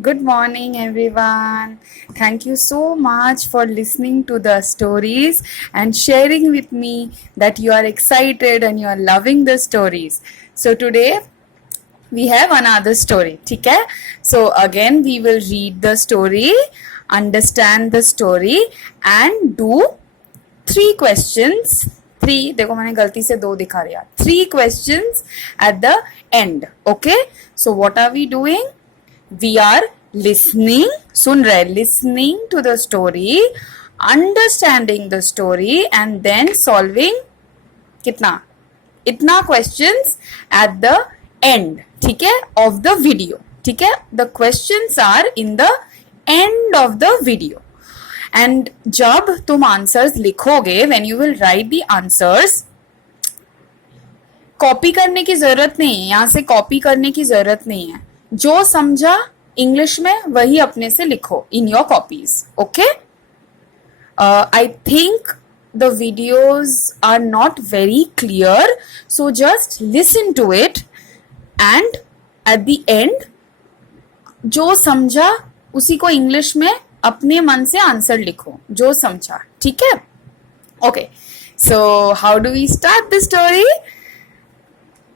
Good morning, everyone. Thank you so much for listening to the stories and sharing with me that you are excited and you are loving the stories. So, today we have another story. ठीक है? So, again, we will read the story, understand the story, and do 3 questions. 3, देखो मैंने गलती से 2 दिखा दिया. 3 questions at the end. Okay? So, what are we doing? We are listening, सुन रहे, listening to the story, understanding the story, and then solving कितना, इतना questions at the end, ठीक है, of the video. ठीक है, the questions are in the end of the video. And जब तुम answers लिखोगे, when you will write the answers, copy करने की जरूरत नहीं है, यहां से कॉपी करने की जरूरत नहीं है. जो समझा इंग्लिश में वही अपने से लिखो in your copies. Okay, I think the videos are not very clear, so just listen to it and at the end जो समझा उसी को इंग्लिश में अपने मन से आंसर लिखो, जो समझा. ठीक है? Okay, so how do we start the story?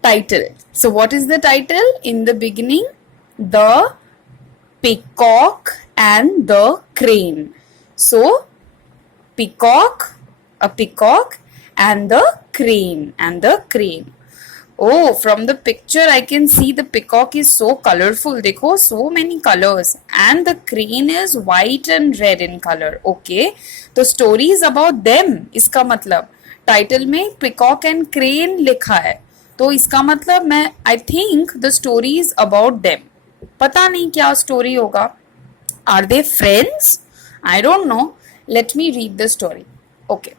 Title. So what is the title? In the beginning, the peacock and the crane. So peacock, a peacock, and the crane. Oh, from the picture I can see the peacock is so colorful. देखो, so many colors, and the crane is white and red in color. Okay, तो story is about them. इसका मतलब title में peacock and crane लिखा है, तो इसका मतलब मैं I think the story is about them. पता नहीं क्या स्टोरी होगा. Are they friends? I don't know. Let me read the story. Okay.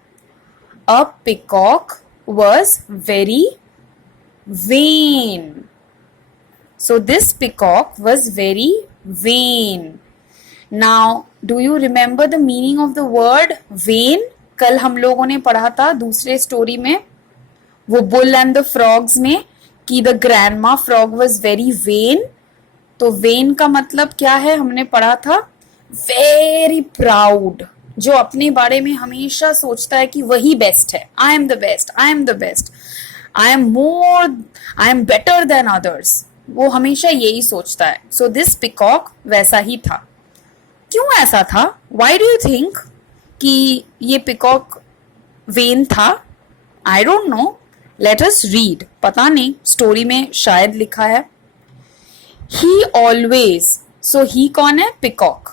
A peacock was very vain. So this peacock was very vain. Now do you remember the meaning of the word vain? कल हम लोगों ने पढ़ा था दूसरे story में, वो bull and the frogs में, कि the grandma frog was very when. तो वेन का मतलब क्या है हमने पढ़ा था? वेरी प्राउड, जो अपने बारे में हमेशा सोचता है कि वही बेस्ट है. I am the best, I am the best, I am more, I am better than others. वो हमेशा यही सोचता है. सो दिस पिकॉक वैसा ही था. क्यों ऐसा था? वाई डू यू थिंक कि ये पिकॉक वेन था? आई don't know. Let us read. पता नहीं, स्टोरी में शायद लिखा है. ही ऑलवेज. सो ही कौन है? Peacock.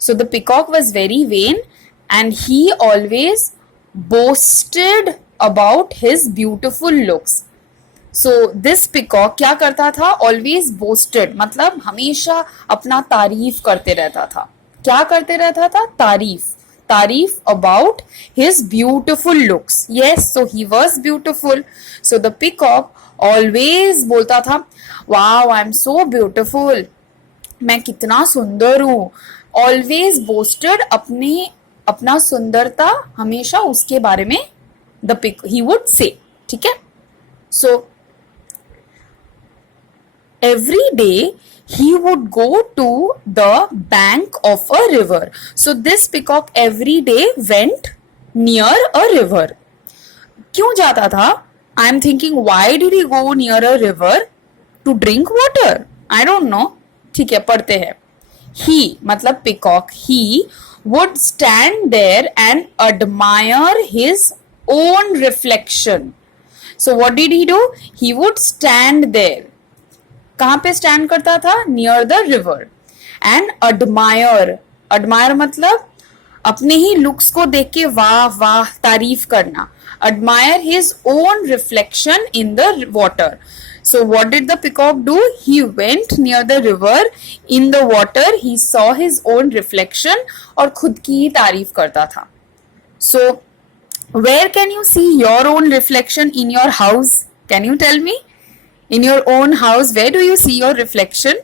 So the peacock was very when and he always boasted about his beautiful looks. So this peacock क्या करता था? ऑलवेज बोस्टेड मतलब हमेशा अपना तारीफ करते रहता था. क्या करते रहता था? तारीफ about his beautiful looks. Yes, so he was beautiful. So the peacock always बोलता था, wow, I am so beautiful. मैं कितना सुंदर हूँ. Always boasted अपना सुंदरता हमेशा उसके बारे में he would say. ठीक है? So every day he would go to the bank of a river. So this peacock every day went near a river. क्यों जाता था? I am thinking, why did he go near a river? To drink water? I don't know. ठीक है, पढ़ते हैं. He मतलब peacock, he would stand there and admire his own reflection. So what did he do? He would stand there. कहाँ पे stand करता था? Near the river. And admire मतलब अपने ही लुक्स को देख के वाह वाह तारीफ करना. Admire his own reflection in the water. So what did the peacock do? He went near the river. In the water he saw his own reflection, और खुद की ही तारीफ करता था. So where can you see your own reflection? In your house? Can you tell me? In your own house, where do you see your reflection?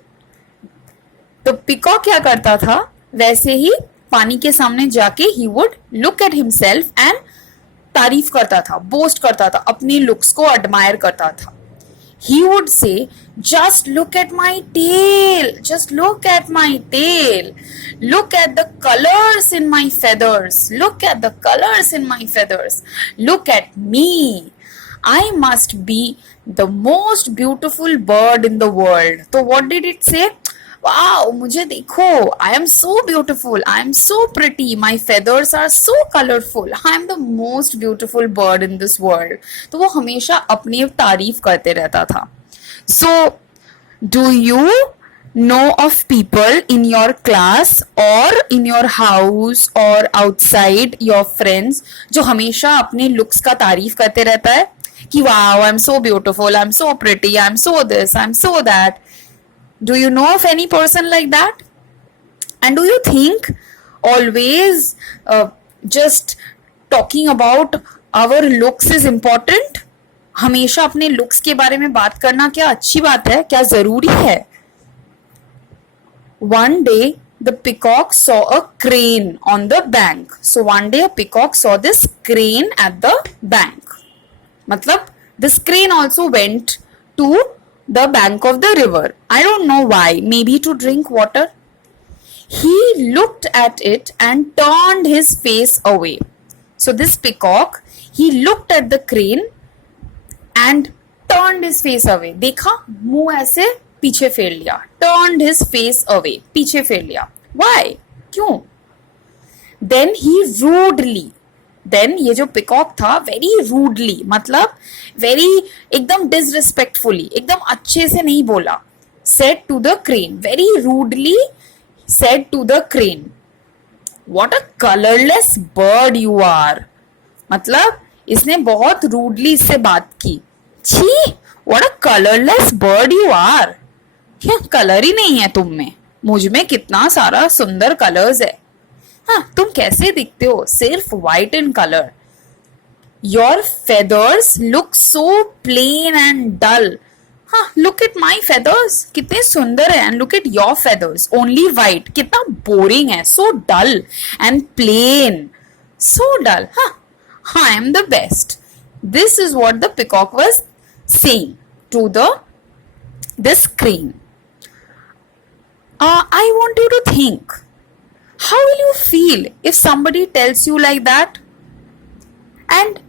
तो peacock क्या करता था? वैसे ही पानी के सामने जाके he would look at himself and तारीफ करता था, बोस्ट करता था, अपनी लुक्स को एडमायर करता था. he would say, just look at my tail, just look at my tail, look at the colors in my feathers, look at the colors in my feathers, look at me, I must be the most beautiful bird in the world. So what did it say? Wow, मुझे देखो, I am so beautiful, I am so pretty, my feathers are so colorful, I am the most beautiful bird in this world. तो वो हमेशा अपनी तारीफ करते रहता था. So, do you know of people in your class or in your house or outside your friends जो हमेशा अपने looks का तारीफ करते रहता है कि wow, I'm so beautiful, I'm so pretty, I'm so this, I'm so that. Do you know of any person like that? And do you think always just talking about our looks is important? हमेशा अपने looks के बारे में बात करना क्या अच्छी बात है, क्या जरूरी है? One day the peacock saw a crane on the bank. So one day a peacock saw this crane at the bank. मतलब this crane also went to the bank of the river. I don't know why. Maybe to drink water. He looked at it and turned his face away. So this peacock, he looked at the crane and turned his face away. देखा, मुंह ऐसे पीछे फेर लिया. Turned his face away. पीछे फेर लिया. Why? क्यों? Then he rudely. Then ये जो पिकॉक था very rudely, मतलब very एकदम disrespectfully, एकदम अच्छे से नहीं बोला. Said to the crane, very rudely said to the crane, what a colorless bird you are. मतलब इसने बहुत rudely इससे बात की. छी, what a colorless bird you are. क्या कलर ही नहीं है तुम में? मुझ में कितना सारा सुंदर कलर्स है. हाँ, तुम कैसे दिखते हो? सिर्फ white in color. Your feathers look so plain and dull. हाँ, look at my feathers. कितने सुंदर है. And look at your feathers. Only white. कितना boring है. So dull and plain. So dull. हाँ, I am the best. This is what the peacock was saying to this crane. I want you to think. How will you feel if somebody tells you like that? And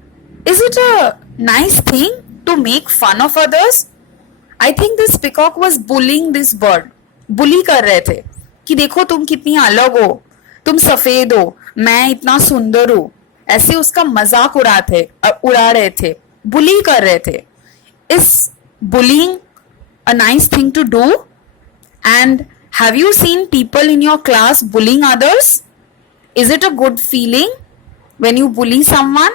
is it a nice thing to make fun of others? I think this peacock was bullying this bird. Bully कर रहे थे कि देखो तुम कितनी अलग हो, तुम सफेद हो, मैं इतना सुंदर हूँ. ऐसे उसका मजाक उड़ा रहे थे, bully कर रहे थे. Is bullying a nice thing to do? And have you seen people in your class bullying others? Is it a good feeling when you bully someone?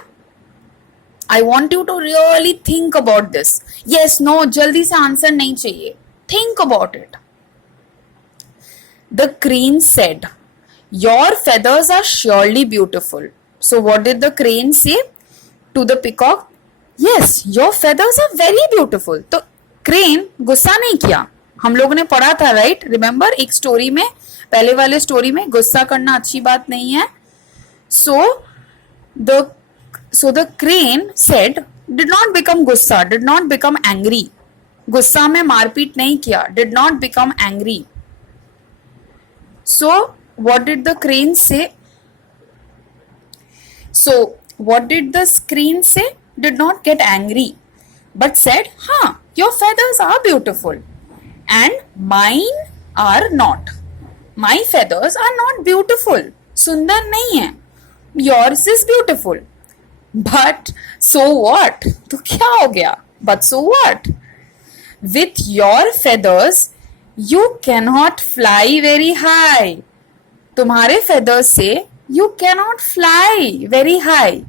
I want you to really think about this. Yes, no, जल्दी से answer नहीं चाहिए. Think about it. The crane said, your feathers are surely beautiful. So what did the crane say to the peacock? Yes, your feathers are very beautiful. तो crane गुस्सा नहीं किया. हम लोगों ने पढ़ा था, राइट? रिमेम्बर एक स्टोरी में, पहले वाले स्टोरी में, गुस्सा करना अच्छी बात नहीं है. So the crane said, did not become गुस्सा, did not become angry. गुस्सा में मारपीट नहीं किया, did not become angry. So what did the crane say? So what did the crane say? Did not get angry, but said, हाँ, your feathers are beautiful. And mine are not. My feathers are not beautiful. सुंदर नहीं है. Yours is beautiful. But so what? तो क्या हो गया? But so what? With your feathers, you cannot fly very high. तुम्हारे feathers से you cannot fly very high.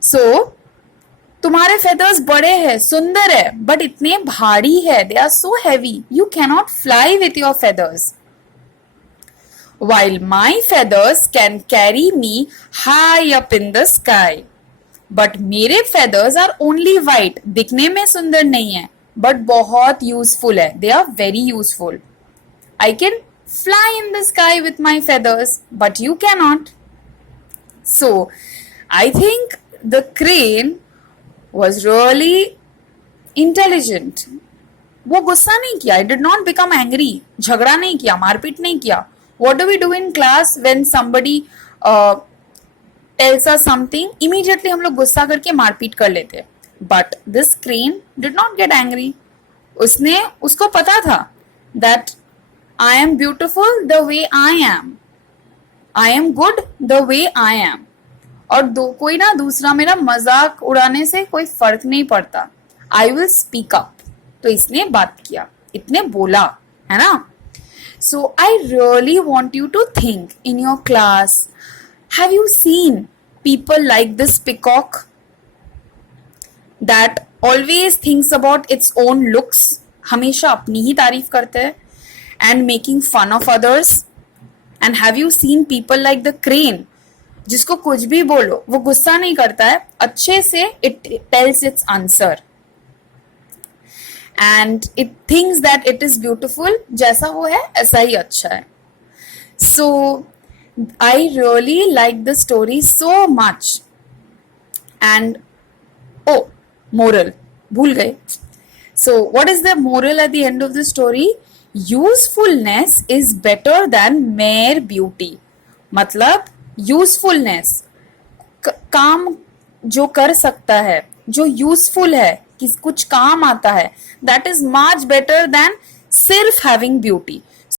So तुम्हारे feathers बड़े हैं, सुंदर है, but इतने भारी है. They are so heavy. You cannot fly with your feathers. While my feathers can carry me high up in the sky. But मेरे feathers are only white. दिखने में सुंदर नहीं है, but बहुत useful है. They are very useful. I can fly in the sky with my feathers, but you cannot. So, I think the crane was really intelligent. वो गुस्सा नहीं किया, डिड नॉट बिकम एंग्री, झगड़ा नहीं किया, मारपीट नहीं किया। What do we do in class when somebody tells us something, immediately हम लोग गुस्सा करके मारपीट कर लेते। But this crane did not get angry. उसने, उसको पता था that I am beautiful the way I am, I am good the way I am, और कोई ना दूसरा मेरा मजाक उड़ाने से कोई फर्क नहीं पड़ता। I will speak up. तो इसने बात किया, इतने बोला, है ना। So I really want you to think in your class, have you seen people like this peacock that always thinks about its own looks, हमेशा अपनी ही तारीफ करते हैं, and making fun of others. And have you seen people like the crane, जिसको कुछ भी बोलो वो गुस्सा नहीं करता है, अच्छे से it tells its answer and it thinks that it is beautiful, जैसा वो है ऐसा ही अच्छा है। So I really like the story so much. And oh, moral भूल गए। So what is the moral at the end of the story? Usefulness is better than mere beauty. मतलब यूजफुलनेस, काम जो कर सकता है, जो यूजफुल है, कि कुछ काम आता है, that is much better than सिर्फ हैविंग ब्यूटी।